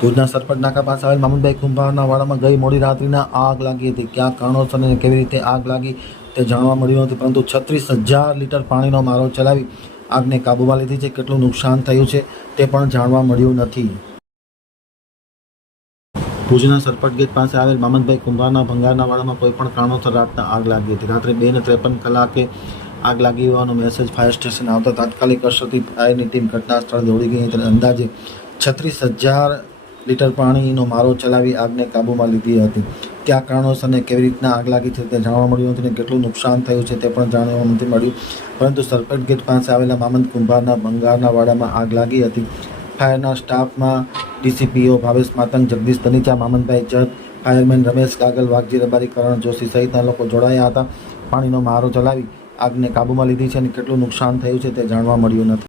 ભુજના સરપંચ નાકા પાસે આવેલ મામુદભાઈ કુંભારના વાડામાં ગઈ મોડી રાત્રિના આગ લાગી હતી. ક્યાં કારણોસર અને કેવી રીતે આગ લાગી તે જાણવા મળ્યું નથી, પરંતુ છત્રીસ હજાર લીટર પાણીનો મારો ચલાવી આગને કાબૂમાં લીધી છે. કેટલું નુકસાન થયું છે તે પણ જાણવા મળ્યું નથી. ભુજના સરપટ ગેટ પાસે આવેલ મામનભાઈ કુંભારના ભંગારના વાડામાં કોઈ પણ કારણોસર રાતના આગ લાગી હતી. રાત્રે બે ને ત્રેપન કલાકે આગ લાગી હોવાનો મેસેજ ફાયર સ્ટેશન આવતા તાત્કાલિક અસરથી ફાયરની ટીમ ઘટના સ્થળે દોડી ગઈ હતી અંદાજે છત્રીસ હજાર લીટર પાણીનો મારો ચલાવી આગને કાબૂમાં લીધી હતી. કયા કારણોસર અને કેવી રીતના આગ લાગી છે તે જાણવા મળ્યું નથી અને કેટલું નુકસાન થયું છે તે પણ જાણવા નથી મળ્યું. પરંતુ સરપેટ ગેટ પાસે આવેલા મામંત કુંભારના ભંગારના વાડામાં આગ લાગી હતી. ફાયરના સ્ટાફમાં ડીસીપીઓ ભાવેશ માતંગ, જગદીશ ધનીચા મામનભાઈ જત ફાયરમેન રમેશ કાગલ, વાઘજી રબારી, કરણ જોશી સહિતના લોકો જોડાયા હતા. પાણીનો મારો ચલાવી આગને કાબૂમાં લીધી છે અને કેટલું નુકસાન થયું છે તે જાણવા મળ્યું નથી.